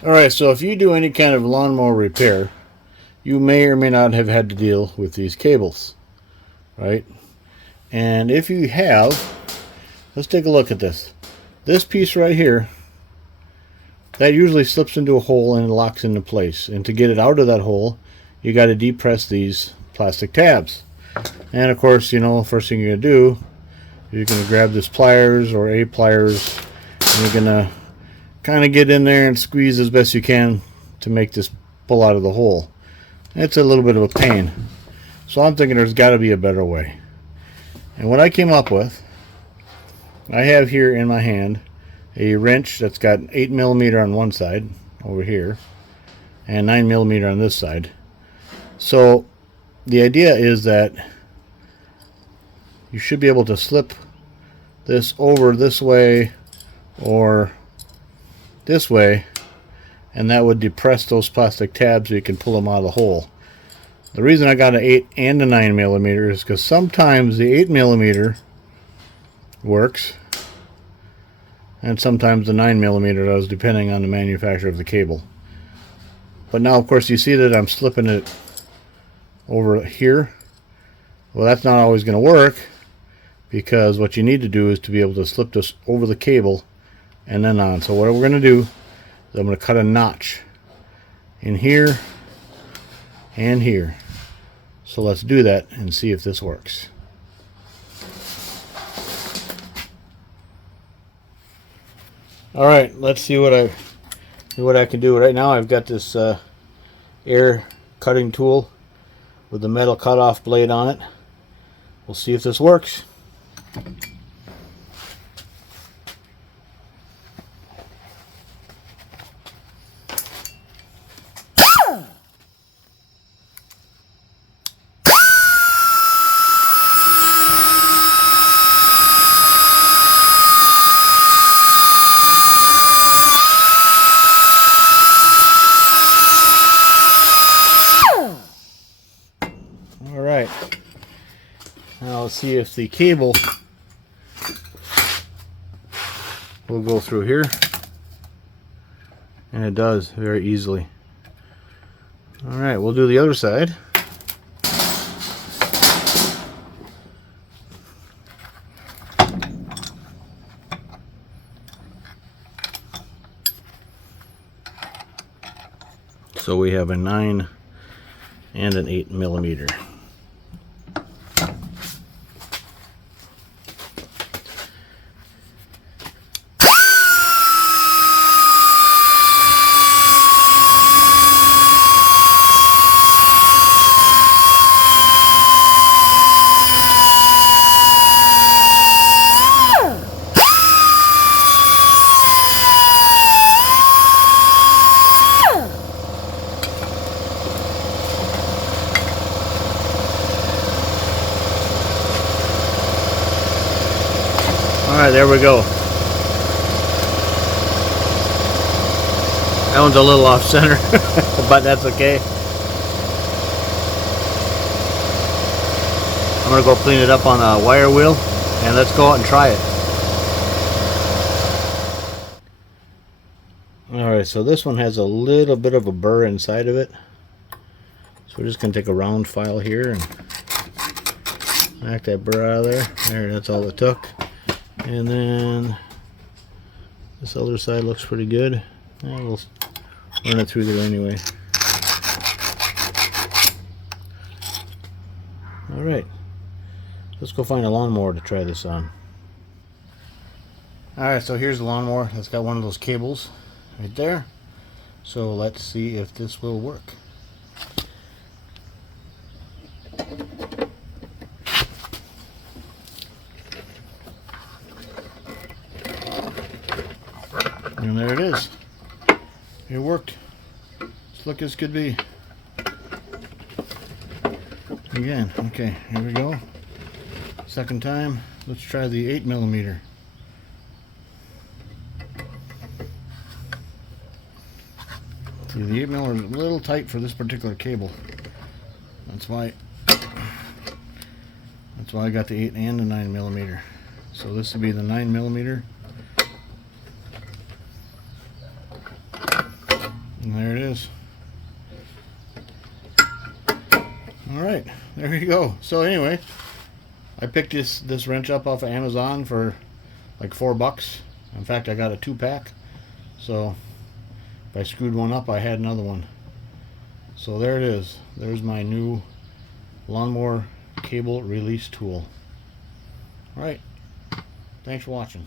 Alright, so if you do any kind of lawnmower repair, you may or may not have had to deal with these cables, right? And if you have, let's take a look at this. This piece right here, that usually slips into a hole and locks into place. And to get it out of that hole, you got to depress these plastic tabs. And of course, you know, first thing you're going to do, you're going to grab this pliers or a pliers, and you're going to kind of get in there and squeeze as best you can to make this pull out of the hole. It's a little bit of a pain. So I'm thinking there's got to be a better way. And what I came up with, I have here in my hand a wrench that's got 8mm on one side over here and 9mm on this side. So the idea is that you should be able to slip this over this way or this way, and that would depress those plastic tabs so you can pull them out of the hole. The reason I got an 8 and a 9mm is because sometimes the 8mm works and sometimes the 9mm does, depending on the manufacturer of the cable. But now of course you see that I'm slipping it over here. Well, that's not always going to work, because what you need to do is to be able to slip this over the cable and then on. So what we're going to do is I'm going to cut a notch in here and here. So let's do that and see if this works. Alright, let's see what I can do. Right now I've got this air cutting tool with the metal cutoff blade on it. We'll see if this works. Alright, now let's see if the cable will go through here, and it does very easily. Alright, we'll do the other side. So we have a 9 and an 8mm. Alright, there we go. That one's a little off center, but that's okay. I'm going to go clean it up on a wire wheel, and let's go out and try it. Alright, so this one has a little bit of a burr inside of it. So we're just going to take a round file here and knock that burr out of there. There, that's all it took. And then this other side looks pretty good. We'll run it through there anyway. Alright, let's go find a lawnmower to try this on. Alright, so here's the lawnmower. It's got one of those cables right there. So let's see if this will work. And there it is. It worked. Slick as could be. Again, okay, here we go. Second time, let's try the 8mm. See, the 8mm is a little tight for this particular cable. That's why I got the 8 and the 9mm. So this would be the 9mm. right, there you go. So anyway, I picked this wrench up off of Amazon for like $4. In fact, I got a 2-pack. So if I screwed one up, I had another one. So there it is. There's my new lawnmower cable release tool. All right. Thanks for watching.